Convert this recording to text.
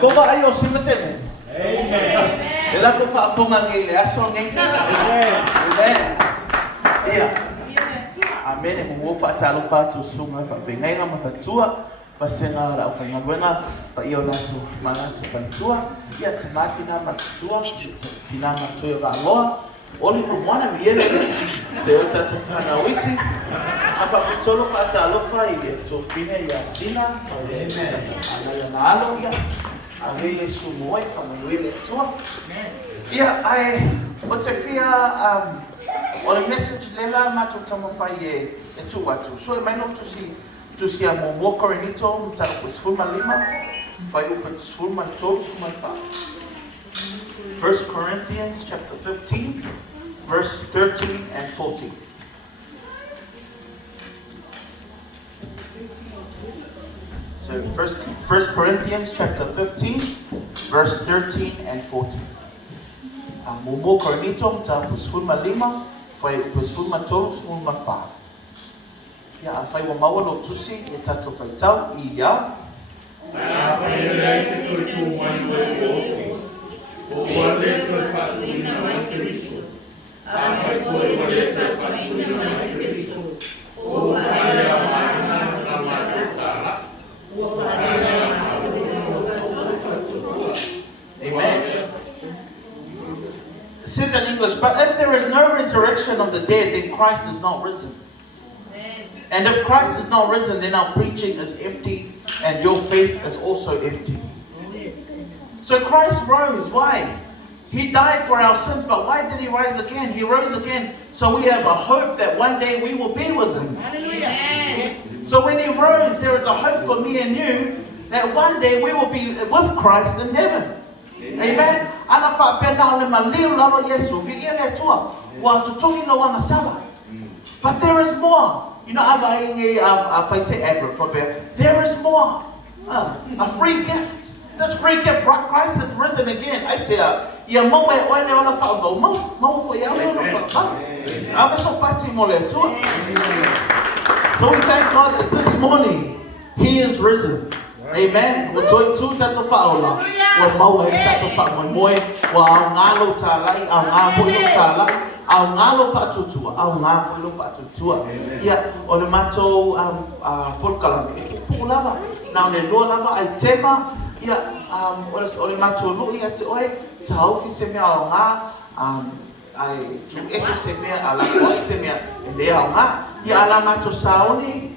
Koga ayo simaseme. Amen. Ela ko whaafonga ngai le aso ngai. Amen. Ia. Amen. Mo whaatalo whaatu sunga whawhengai ngā mawhatua. Pasenga ra whainga wenga. Pa iyo latu malatu whaitua. Ia tamati nā matutua. Tina matuio ka aloha. Oli no mwana miele. Se o tatu whana witi. Apa solo whaatalo wha i le tofine ia sina. Amen. Anaya na alo ia. Awe Yesu moe whamanuele tua. Ia, ai, o te whia, o le message lela matu tamawhai e tu watu. So e maino tusi a mo moko renito, mta upus fulma lima, whai upus fulma tolu fulma wha. 1 Corinthians chapter 15, verse 13 and 14. So 1 Corinthians chapter 15, verse 13 and 14. Mumo Cornito mta pusfulma lima, fai pusfulma tolu fulma pa. Ya fai wa mawalo tusi e tato fai tau I ya. Fai reis tu one way o wale tu fatu na Kristo. Fai wale tu fatu na Kristo. O fai amana na matuta. Amen. It says in English, but if there is no resurrection of the dead, then Christ is not risen. And if Christ is not risen, then our preaching is empty and your faith is also empty. So Christ rose. Why? He died for our sins, but why did he rise again? He rose again so we have a hope that one day we will be with him. Hallelujah. So when he rose, there is a hope for me and you that one day we will be with Christ in heaven. Amen. Ana fa pena le maliu lava Yesu vi ele tua wa tutungi no wana sala. But there is more. You know, if I say ever for there is more. A free gift. This free gift, Christ has risen again. I say, ya mo we ole ona fa go mo for ya ona fa. Ava so pati mo le tua. So we thank God that this morning He is risen. Amen. Wa toi tu tato faola. Wa mau e tato fa mo moe wa ngalo talai au ngalo yo talai au ngalo fa tutua au ngalo fa tutua. Ya o le mato polkala e pulava. Na le lo lava ai tema ya o le mato lo ia te oe tau fi se me au nga ai tu ese se me ala ko se me e le au nga ya ala mato saoni